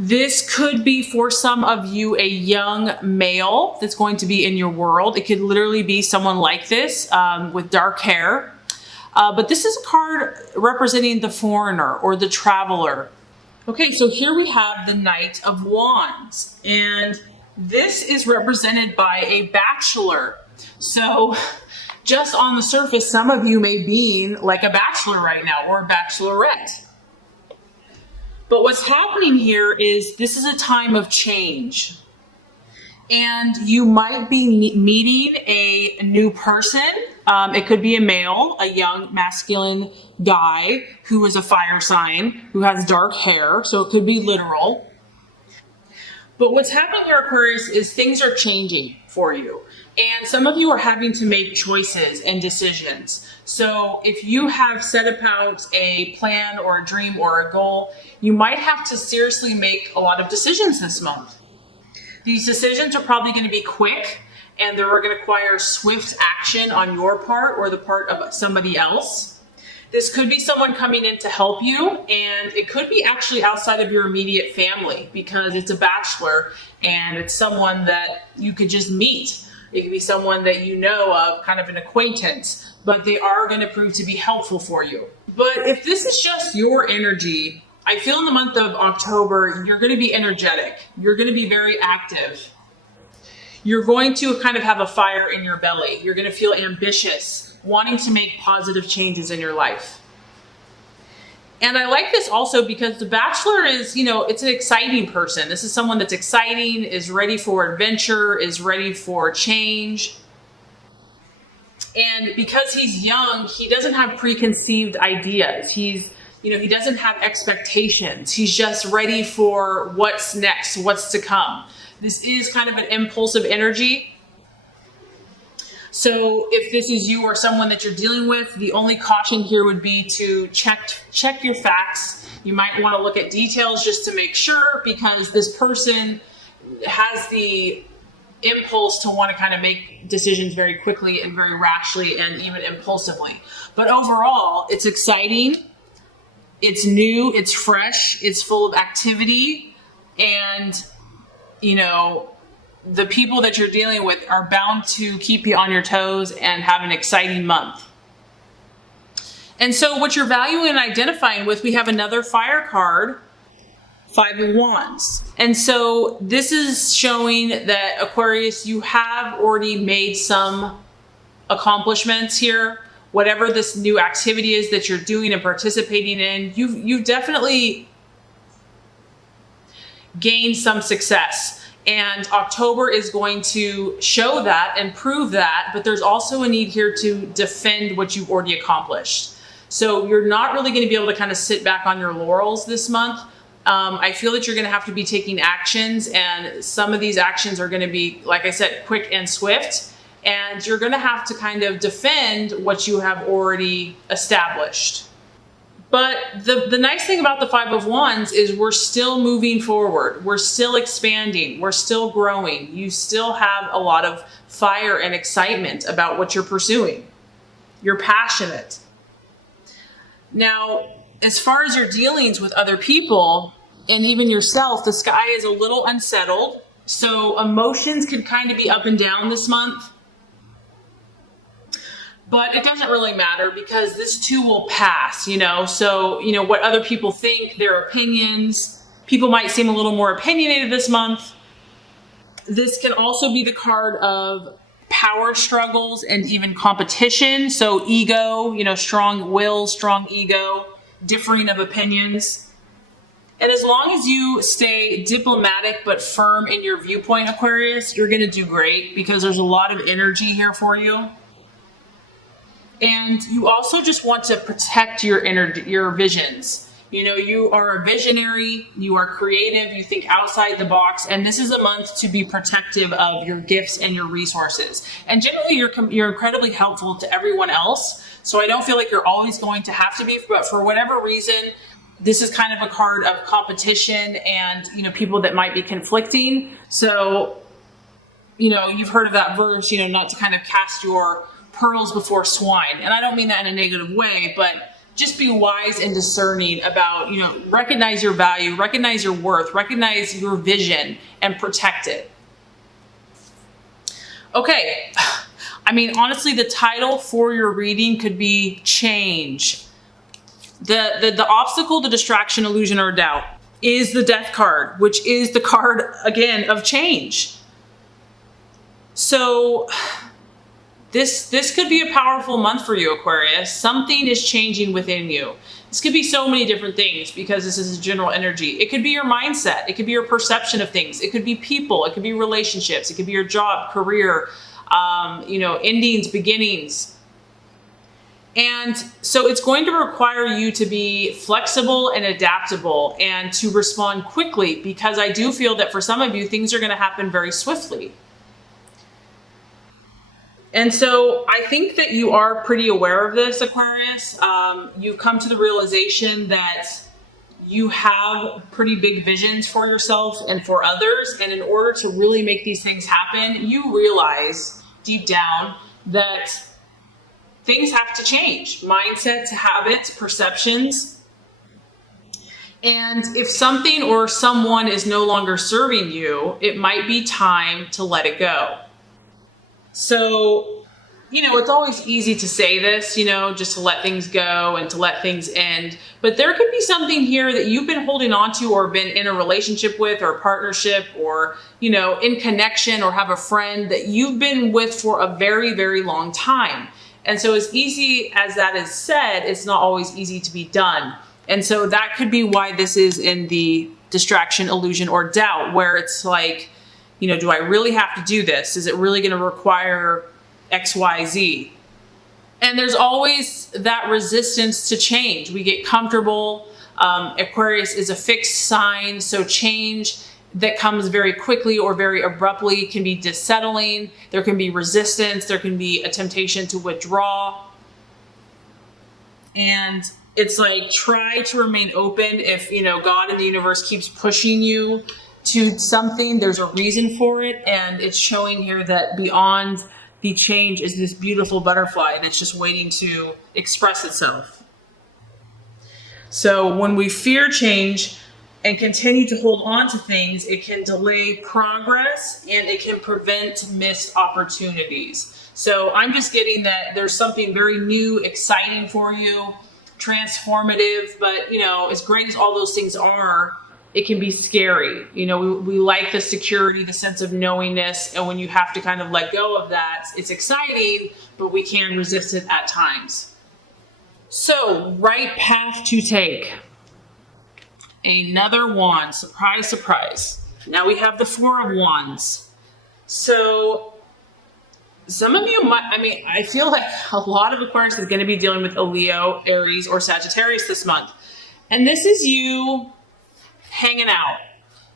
This could be for some of you a young male that's going to be in your world. It could literally be someone like this with dark hair. But this is a card representing the foreigner or the traveler. Okay, so here we have the Knight of Wands, and this is represented by a bachelor. So just on the surface, some of you may be like a bachelor right now or a bachelorette. But what's happening here is this is a time of change. And you might be meeting a new person. It could be a male, a young masculine guy who is a fire sign, who has dark hair. So it could be literal. But what's happening here, Aquarius, is things are changing for you. And some of you are having to make choices and decisions. So if you have set about a plan or a dream or a goal, you might have to seriously make a lot of decisions this month. These decisions are probably going to be quick, and they're going to require swift action on your part or the part of somebody else. This could be someone coming in to help you, and it could be actually outside of your immediate family because it's a bachelor and it's someone that you could just meet. It could be someone that you know of, kind of an acquaintance, but they are going to prove to be helpful for you. But if this is just your energy, I feel in the month of October, you're going to be energetic. You're going to be very active. You're going to kind of have a fire in your belly. You're going to feel ambitious, wanting to make positive changes in your life. And I like this also because the bachelor is, it's an exciting person. This is someone that's exciting, is ready for adventure, is ready for change. And because he's young, he doesn't have preconceived ideas. He doesn't have expectations. He's just ready for what's next, what's to come. This is kind of an impulsive energy. So if this is you or someone that you're dealing with, the only caution here would be to check your facts. You might want to look at details just to make sure, because this person has the impulse to want to kind of make decisions very quickly and very rashly and even impulsively. But overall, it's exciting. It's new, it's fresh, it's full of activity, and, the people that you're dealing with are bound to keep you on your toes and have an exciting month. And so what you're valuing and identifying with, we have another fire card, Five of Wands. And so this is showing that, Aquarius, you have already made some accomplishments here. Whatever this new activity is that you're doing and participating in, you've definitely gained some success. And October is going to show that and prove that, but there's also a need here to defend what you've already accomplished. So you're not really going to be able to kind of sit back on your laurels this month. I feel that you're going to have to be taking actions, and some of these actions are going to be, like I said, quick and swift. And you're going to have to kind of defend what you have already established. But the nice thing about the Five of Wands is we're still moving forward. We're still expanding. We're still growing. You still have a lot of fire and excitement about what you're pursuing. You're passionate. Now, as far as your dealings with other people and even yourself, the sky is a little unsettled. So emotions can kind of be up and down this month. But it doesn't really matter because this too will pass, So, what other people think, their opinions. People might seem a little more opinionated this month. This can also be the card of power struggles and even competition. So ego, strong will, strong ego, differing of opinions. And as long as you stay diplomatic but firm in your viewpoint, Aquarius, you're going to do great because there's a lot of energy here for you. And you also just want to protect your visions. You are a visionary, you are creative, you think outside the box, and this is a month to be protective of your gifts and your resources. And generally, you're incredibly helpful to everyone else, so I don't feel like you're always going to have to be, but for whatever reason, this is kind of a card of competition and, people that might be conflicting. So, you've heard of that verse, not to kind of cast your pearls before swine. And I don't mean that in a negative way, but just be wise and discerning about, you know, recognize your value, recognize your worth, recognize your vision, and protect it. Okay. I mean, honestly, the title for your reading could be change. The obstacle, the distraction, illusion, or doubt is the Death card, which is the card, again, of change. So this could be a powerful month for you, Aquarius. Something is changing within you. This could be so many different things because this is a general energy. It could be your mindset. It could be your perception of things. It could be people. It could be relationships. It could be your job, career, you know, endings, beginnings. And so it's going to require you to be flexible and adaptable and to respond quickly, because I do feel that for some of you, things are going to happen very swiftly. And so I think that you are pretty aware of this, Aquarius. You've come to the realization that you have pretty big visions for yourself and for others. And in order to really make these things happen, you realize deep down that things have to change. Mindsets, habits, perceptions. And if something or someone is no longer serving you, it might be time to let it go. So, you know, it's always easy to say this, you know, just to let things go and to let things end. But there could be something here that you've been holding on to or been in a relationship with or partnership or, you know, in connection or have a friend that you've been with for a very, very long time. And so as easy as that is said, it's not always easy to be done. And so that could be why this is in the distraction, illusion, or doubt, where it's like, you know, do I really have to do this? Is it really going to require X, Y, Z? And there's always that resistance to change. We get comfortable. Aquarius is a fixed sign, so change that comes very quickly or very abruptly can be dissettling. There can be resistance. There can be a temptation to withdraw. And it's like, try to remain open. If, you know, God and the universe keeps pushing you to something, there's a reason for it. And it's showing here that beyond the change is this beautiful butterfly that's just waiting to express itself. So when we fear change and continue to hold on to things, it can delay progress and it can prevent missed opportunities. So I'm just getting that there's something very new, exciting for you, transformative, but, you know, as great as all those things are, it can be scary. You know, we like the security, the sense of knowingness. And when you have to kind of let go of that, it's exciting, but we can resist it at times. So, right path to take. Another wand. Surprise, surprise. Now we have the Four of Wands. So, some of you might, I mean, I feel like a lot of Aquarius is going to be dealing with a Leo, Aries, or Sagittarius this month. And this is you hanging out.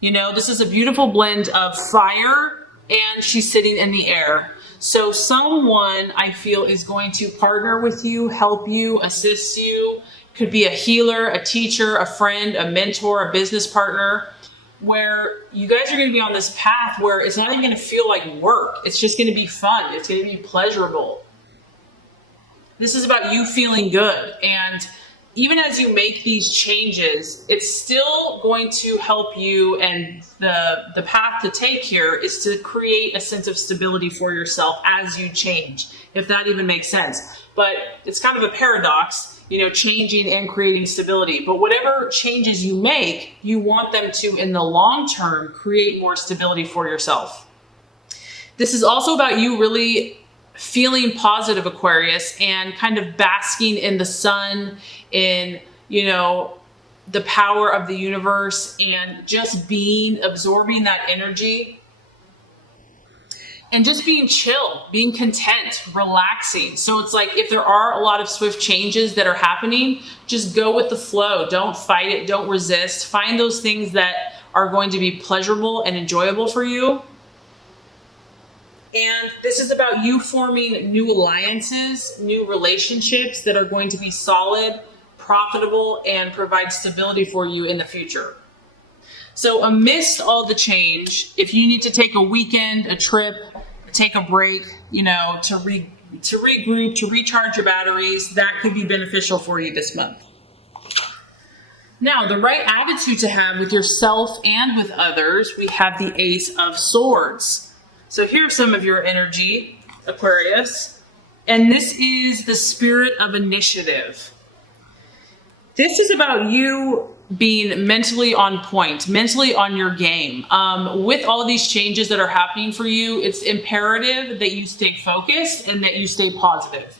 You know, this is a beautiful blend of fire and she's sitting in the air. So someone, I feel, is going to partner with you, help you, assist you. Could be a healer, a teacher, a friend, a mentor, a business partner, where you guys are going to be on this path where it's not even going to feel like work. It's just going to be fun. It's going to be pleasurable. This is about you feeling good. And even as you make these changes, it's still going to help you. And the path to take here is to create a sense of stability for yourself as you change, if that even makes sense. But it's kind of a paradox, you know, changing and creating stability. But whatever changes you make, you want them to, in the long term, create more stability for yourself. This is also about you really feeling positive, Aquarius, and kind of basking in the sun, in, you know, the power of the universe, and just absorbing that energy, and just being chill, being content, relaxing. So it's like, if there are a lot of swift changes that are happening, just go with the flow. Don't fight it. Don't resist. Find those things that are going to be pleasurable and enjoyable for you. And this is about you forming new alliances, new relationships that are going to be solid, profitable, and provide stability for you in the future. So amidst all the change, if you need to take a weekend, a trip, take a break, you know, to to regroup, to recharge your batteries. That could be beneficial for you this month. Now, the right attitude to have with yourself and with others, we have the Ace of Swords. So here's some of your energy, Aquarius. And this is the spirit of initiative. This is about you being mentally on point, mentally on your game. With all of these changes that are happening for you, it's imperative that you stay focused and that you stay positive.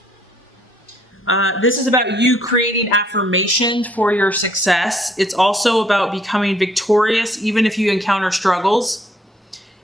This is about you creating affirmation for your success. It's also about becoming victorious, even if you encounter struggles.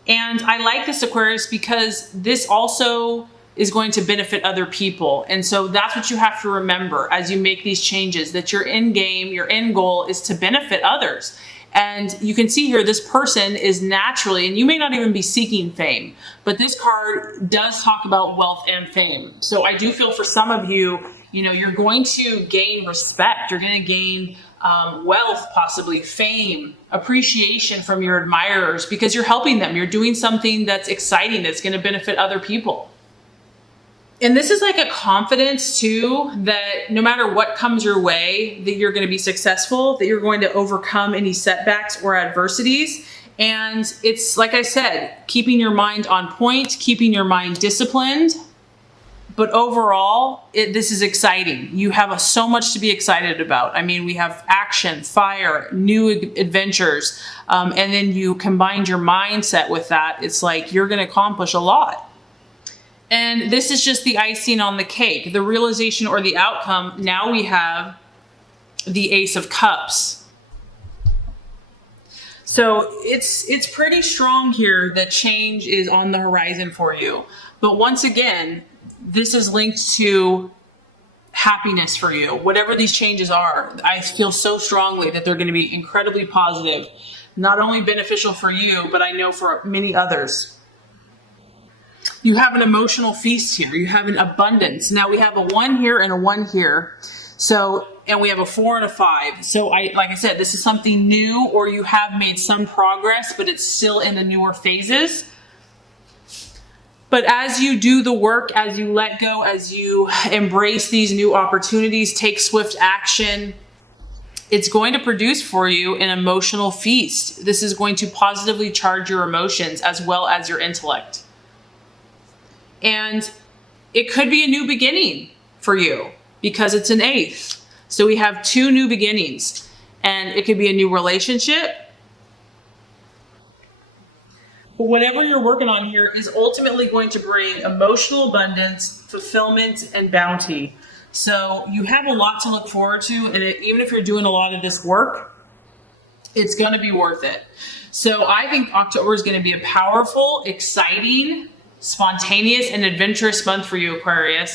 And I like this, Aquarius, because this also is going to benefit other people. And so that's what you have to remember as you make these changes, that your end game, your end goal is to benefit others. And you can see here, this person is naturally, and you may not even be seeking fame, but this card does talk about wealth and fame. So I do feel for some of you, you're going to gain respect. You're going to gain wealth, possibly fame, appreciation from your admirers because you're helping them. You're doing something that's exciting, that's going to benefit other people. And this is like a confidence too, that no matter what comes your way, that you're going to be successful, that you're going to overcome any setbacks or adversities. And it's, like I said, keeping your mind on point, keeping your mind disciplined. But overall, this is exciting. You have so much to be excited about. I mean, we have action, fire, new adventures. And then you combine your mindset with that. It's like you're going to accomplish a lot. And this is just the icing on the cake, the realization or the outcome. Now we have the Ace of Cups. So it's pretty strong here that change is on the horizon for you. But once again, this is linked to happiness for you. Whatever these changes are, I feel so strongly that they're going to be incredibly positive, not only beneficial for you, but I know for many others. You have an emotional feast here. You have an abundance. Now we have a 1 here and a 1 here. So, and we have a 4 and a 5. So like I said, this is something new, or you have made some progress, but it's still in the newer phases. But as you do the work, as you let go, as you embrace these new opportunities, take swift action, it's going to produce for you an emotional feast. This is going to positively charge your emotions as well as your intellect. And it could be a new beginning for you because it's an ace. So we have 2 new beginnings, and it could be a new relationship. But whatever you're working on here is ultimately going to bring emotional abundance, fulfillment, and bounty. So you have a lot to look forward to. And even if you're doing a lot of this work, it's going to be worth it. So I think October is going to be a powerful, exciting, spontaneous, and adventurous month for you, Aquarius.